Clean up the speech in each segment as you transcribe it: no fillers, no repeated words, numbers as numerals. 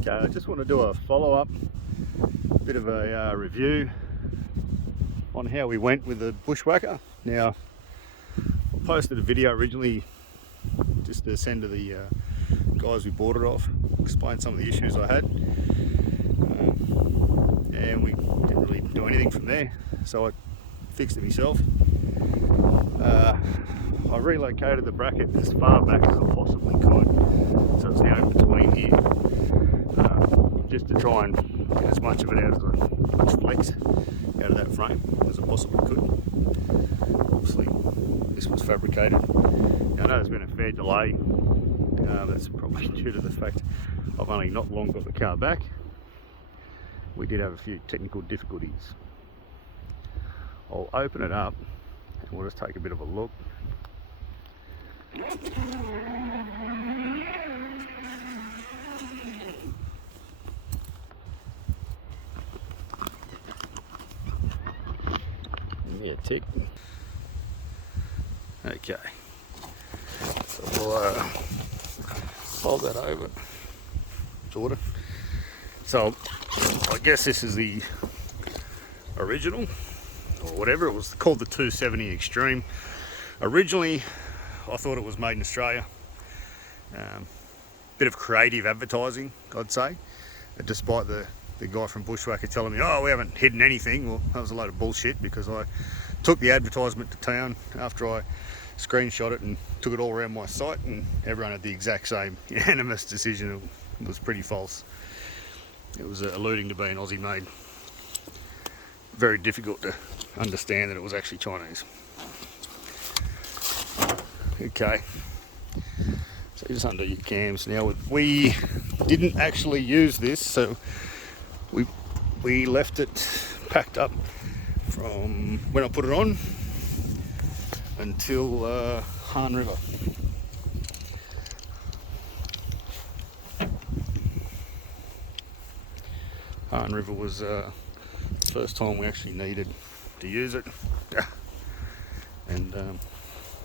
Okay, I just want to do a follow-up, bit of a review on how we went with the Bushwakka. Now, I posted a video originally just to send to the guys we bought it off, explain some of the issues I had, and we didn't really do anything from there, so I fixed it myself. I relocated the bracket as far back as I possibly could, so it's now in between here, just to try and get as much of it out of much flex out of that frame as I possibly could. Obviously this was fabricated. Now, I know there's been a fair delay, that's probably due to the fact I've only not long got the car back. We did have a few technical difficulties. I'll open it up and we'll just take a bit of a look. Yeah, tick. Okay, so we'll fold that over, sort of. So I guess this is the original, or whatever. It was called the 270 Extreme. Originally, I thought it was made in Australia. Bit of creative advertising, I'd say, despite the guy from Bushwakka telling me, oh, we haven't hidden anything. Well, that was a load of bullshit, because I took the advertisement to town after I screenshot it and took it all around my site, and everyone had the exact same unanimous decision. It was pretty false. It was alluding to being Aussie made. Very difficult to understand that it was actually Chinese. Okay, so just undo your cams. Now, we didn't actually use this, so we left it packed up from when I put it on until Han River. Han River was the first time we actually needed to use it, and a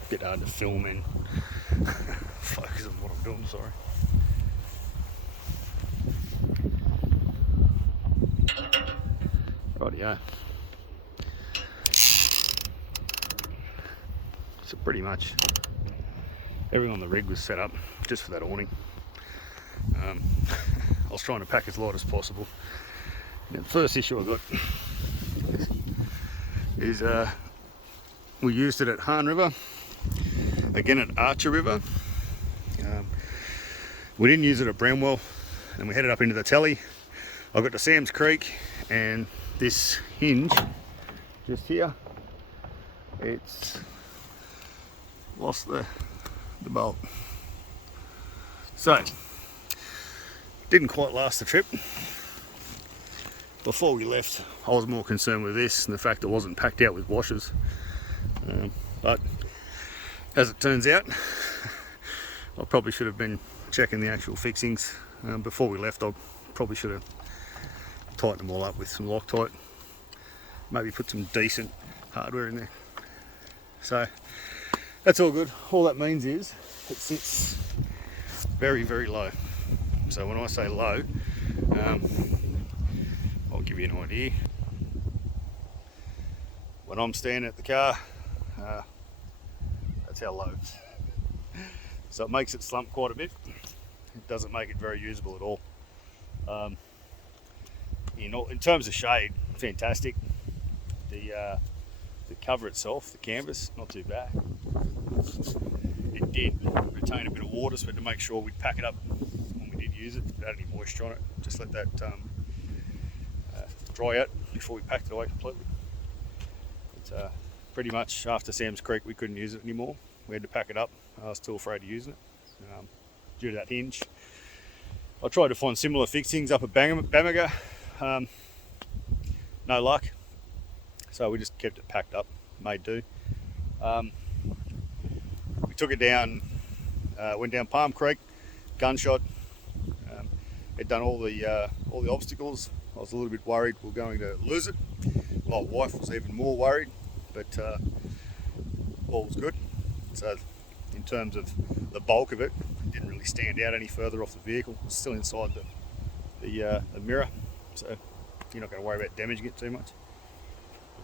bit hard to film and focus on what I'm doing, sorry. Rightio. So pretty much everything on the rig was set up just for that awning. I was trying to pack as light as possible. Now, the first issue I got is we used it at Han River, again at Archer River. We didn't use it at Bramwell, and we headed up into the Telly. I got to Sam's Creek, and this hinge just here, it's lost the bolt. So, didn't quite last the trip. Before we left, I was more concerned with this and the fact it wasn't packed out with washers. But as it turns out, I probably should have been checking the actual fixings before we left. I probably should have tightened them all up with some Loctite. Maybe put some decent hardware in there. So that's all good. All that means is it sits very, very low. So when I say low, I'll give you an idea. When I'm standing at the car, that's how low. So it makes it slump quite a bit. It doesn't make it very usable at all. In terms of shade, fantastic. The cover itself, the canvas, not too bad. It did retain a bit of water, so we had to make sure we'd pack it up when we did use it. If it had any moisture on it, just let that dry out before we packed it away completely. But pretty much after Sam's Creek, we couldn't use it anymore. We had to pack it up. I was too afraid of using it due to that hinge. I tried to find similar fixings up at Bamaga. No luck. So we just kept it packed up, made do. We took it down, went down Palm Creek, gunshot. It done all the obstacles. I was a little bit worried we were going to lose it. My wife was even more worried, but all was good. So in terms of the bulk of it, it didn't really stand out any further off the vehicle. It's still inside the mirror, so you're not going to worry about damaging it too much.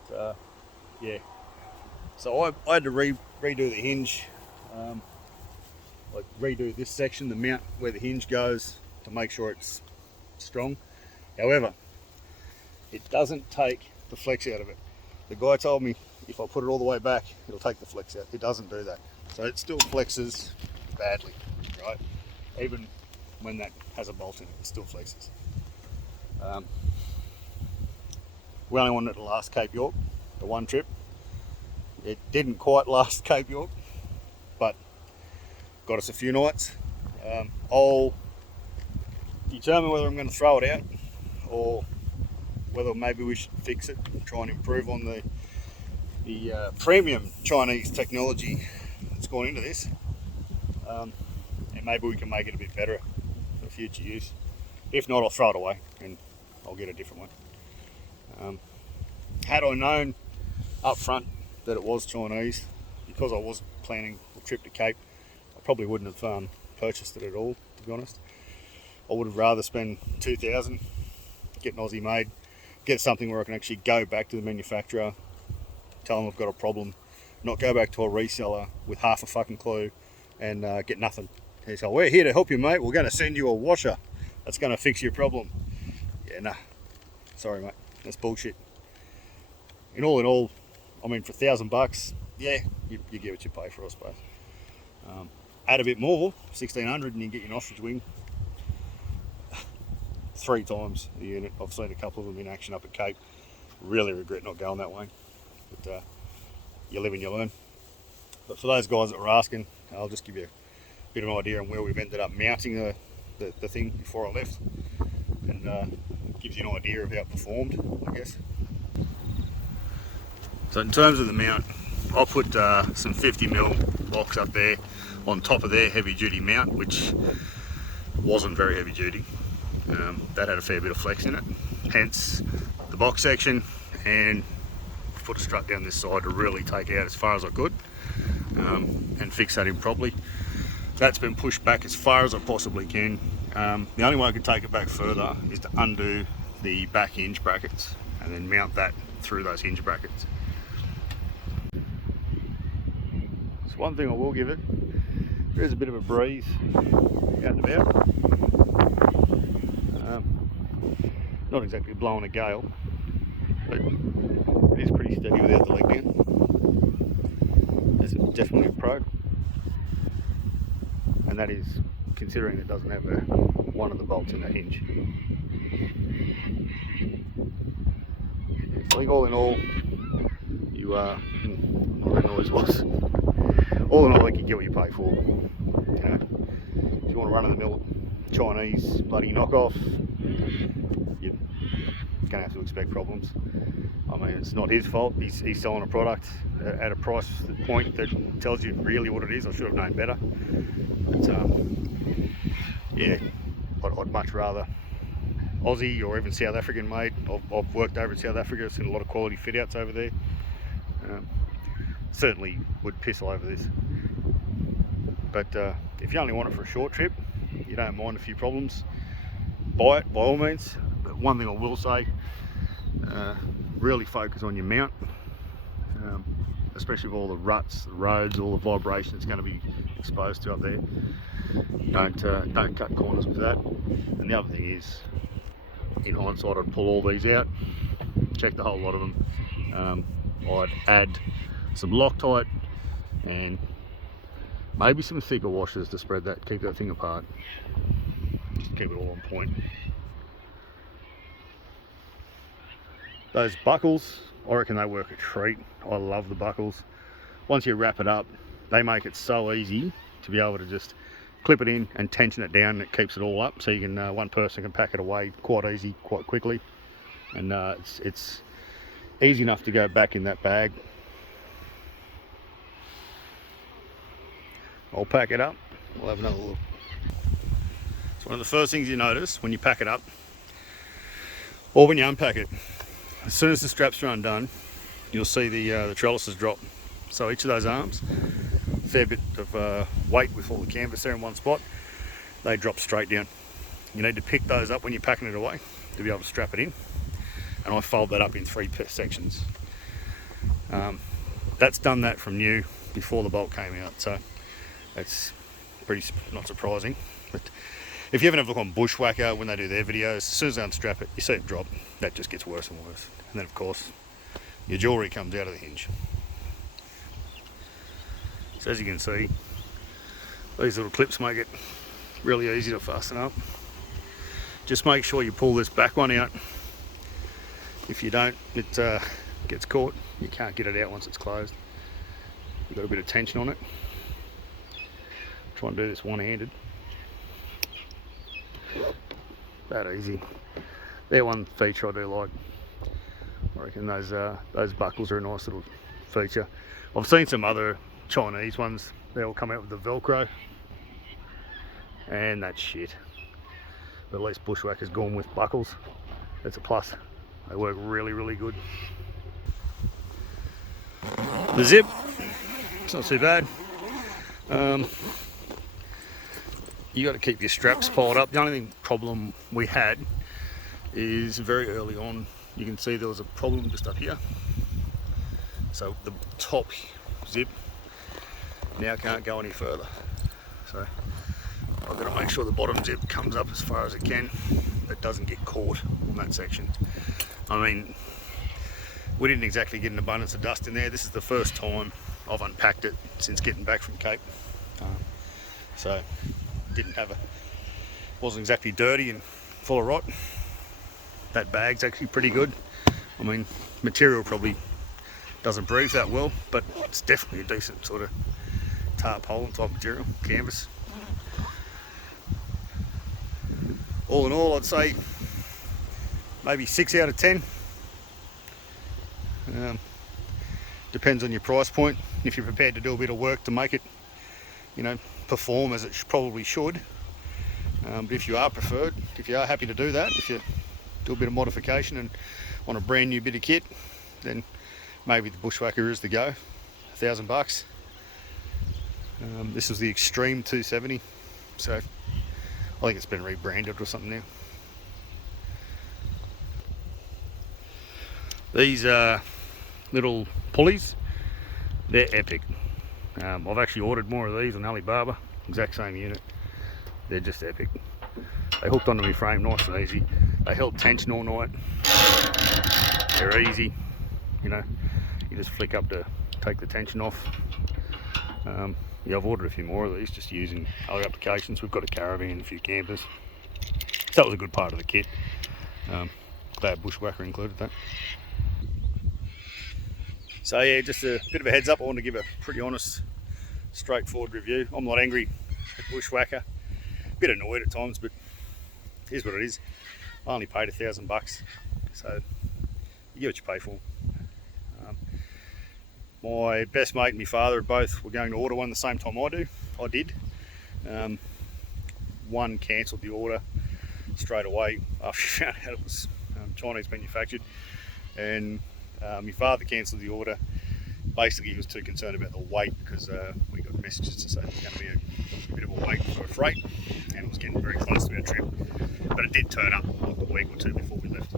But yeah, so I had to redo the hinge, like redo this section, the mount where the hinge goes, to make sure it's strong. However, it doesn't take the flex out of it. The guy told me if I put it all the way back, it'll take the flex out. It doesn't do that. So it still flexes badly, right? Even when that has a bolt in it, it still flexes. We only wanted it to last Cape York, the one trip. It didn't quite last Cape York, but got us a few nights. I'll determine whether I'm going to throw it out or whether maybe we should fix it and try and improve on the premium Chinese technology that's gone into this, and maybe we can make it a bit better for future use. If not, I'll throw it away and I'll get a different one. Had I known up front that it was Chinese, because I was planning a trip to Cape, I probably wouldn't have purchased it at all, to be honest. I would have rather spend $2,000, get an Aussie made, get something where I can actually go back to the manufacturer, tell them I've got a problem, not go back to a reseller with half a fucking clue and get nothing. He said, we're here to help you, mate. We're going to send you a washer that's going to fix your problem. Yeah, nah. Sorry, mate. That's bullshit. In all, I mean, for $1,000, yeah, you get what you pay for, I suppose. Add a bit more, 1,600, and you get your ostrich wing. 3 times the unit. I've seen a couple of them in action up at Cape. Really regret not going that way. But you live and you learn. But for those guys that were asking, I'll just give you a bit of an idea on where we've ended up mounting the thing before I left. And gives you an idea of how it performed, I guess. So in terms of the mount, I put some 50mm blocks up there on top of their heavy duty mount, which wasn't very heavy duty. That had a fair bit of flex in it, hence the box section, and put a strut down this side to really take it out as far as I could and fix that in properly. That's been pushed back as far as I possibly can. The only way I could take it back further is to undo the back hinge brackets and then mount that through those hinge brackets. So one thing I will give it, there is a bit of a breeze out and about. Not exactly blowing a gale, but it is pretty steady without the leg down. It's definitely a pro, and that is considering it doesn't have one of the bolts in that hinge. I think all in all, you what that noise was. All in all, I think you get what you pay for. You know, if you want to run of the mill Chinese bloody knockoff, you're going to have to expect problems. I mean, it's not his fault. He's selling a product at a price point that tells you really what it is. I should have known better. But yeah, I'd much rather Aussie or even South African made. I've worked over in South Africa, seen a lot of quality fit outs over there. Certainly would piss all over this. But if you only want it for a short trip, you don't mind a few problems, buy it by all means. But one thing I will say, really focus on your mount, especially with all the ruts, the roads, all the vibration it's going to be exposed to up there. Don't cut corners with that. And the other thing is, in hindsight, I'd pull all these out, check the whole lot of them. I'd add some Loctite and maybe some thicker washers to spread that, keep that thing apart, just keep it all on point. Those buckles, I reckon they work a treat. I love the buckles. Once you wrap it up, they make it so easy to be able to just clip it in and tension it down, and it keeps it all up, so you can one person can pack it away quite easy, quite quickly, and it's easy enough to go back in that bag. I'll pack it up, we'll have another look. It's one of the first things you notice when you pack it up, or when you unpack it. As soon as the straps are undone, you'll see the trellises drop. So each of those arms, a fair bit of weight with all the canvas there in one spot, they drop straight down. You need to pick those up when you're packing it away to be able to strap it in. And I fold that up in 3 sections. That's done that from new before the bolt came out, so that's pretty not surprising. But if you ever have a look on Bushwakka when they do their videos, as soon as they unstrap it, you see it drop. That just gets worse and worse. And then of course, your jewellery comes out of the hinge. So as you can see, these little clips make it really easy to fasten up. Just make sure you pull this back one out. If you don't, it gets caught. You can't get it out once it's closed. You've got a bit of tension on it. Try and do this one-handed. That easy. They're one feature I do like. I reckon those buckles are a nice little feature. I've seen some other Chinese ones. They all come out with the Velcro, and that's shit. But at least Bushwakka's gone with buckles. That's a plus. They work really, really good. The zip, it's not too bad. You got to keep your straps piled up. The only problem we had is very early on, you can see there was a problem just up here. So the top zip now can't go any further. So I've got to make sure the bottom zip comes up as far as it can. It doesn't get caught on that section. I mean, we didn't exactly get an abundance of dust in there. This is the first time I've unpacked it since getting back from Cape. So wasn't exactly dirty and full of rot. That bag's actually pretty good. I mean, material probably doesn't breathe that well, but it's definitely a decent sort of tarpaulin type material, canvas. All in all, I'd say maybe 6 out of 10. Depends on your price point. If you're prepared to do a bit of work to make it, you know, perform as it probably should. But if you are happy to do that, if you do a bit of modification and want a brand new bit of kit, then maybe the Bushwakka is the go. $1,000. This is the Extreme 270, so I think it's been rebranded or something now. These little pulleys, they're epic. I've actually ordered more of these on Alibaba, exact same unit. They're just epic. They hooked onto my frame nice and easy. They held tension all night. They're easy, you know, you just flick up to take the tension off. Yeah, I've ordered a few more of these just using other applications. We've got a caravan and a few campers. So that was a good part of the kit. Glad Bushwakka included that. So yeah, just a bit of a heads up. I want to give a pretty honest, straightforward review. I'm not angry at Bushwakka. A bit annoyed at times, but here's what it is. I only paid $1,000, so you get what you pay for. My best mate and my father both were going to order one the same time I did. One cancelled the order straight away after he found out it was Chinese manufactured, and my father cancelled the order. Basically, he was too concerned about the weight because we got messages to say it was going to be a bit of a weight for a freight, and it was getting very close to our trip. But it did turn up like a week or two before we left.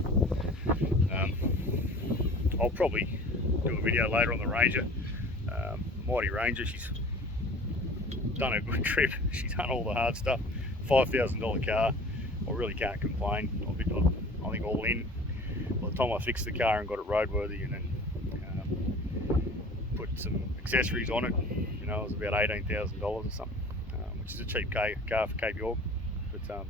I'll probably do a video later on the Ranger, Mighty Ranger. She's done a good trip. She's done all the hard stuff. $5,000 car. I really can't complain. I think all in, by the time I fixed the car and got it roadworthy and then put some accessories on it, you know, it was about $18,000 or something, which is a cheap car for Cape York, but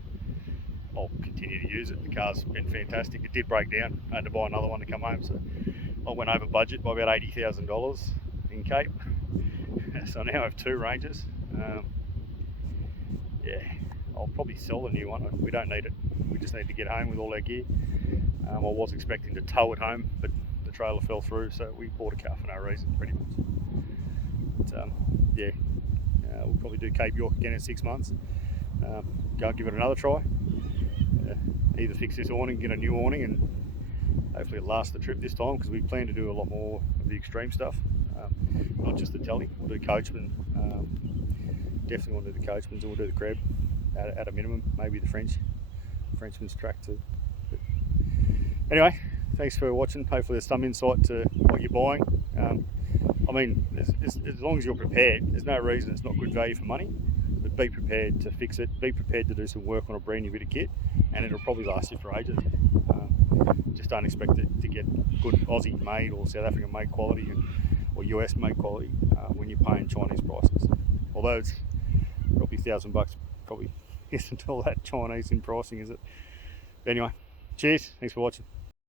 I'll continue to use it. The car's been fantastic. It did break down. I had to buy another one to come home, so I went over budget by about $80,000 in Cape. So now I have 2 Rangers. Yeah, I'll probably sell the new one. We don't need it. We just need to get home with all our gear. I was expecting to tow it home, but the trailer fell through, so we bought a car for no reason, pretty much. But yeah, we'll probably do Cape York again in 6 months. Go and give it another try. Either fix this awning, get a new awning, and hopefully it'll last the trip this time, because we plan to do a lot more of the extreme stuff, not just the telly. We'll do coachman. Definitely want to do the coachman, so we'll do the crab at a minimum, maybe the French. Frenchman's track too. But anyway, thanks for watching. Hopefully there's some insight to what you're buying. I mean, as long as you're prepared, there's no reason it's not good value for money. But be prepared to fix it. Be prepared to do some work on a brand new bit of kit, and it'll probably last you for ages. Just don't expect it to get good Aussie made or South African made quality or US made quality when you're paying Chinese prices. Although it's probably $1,000, probably isn't all that Chinese in pricing, is it? But anyway, cheers. Thanks for watching.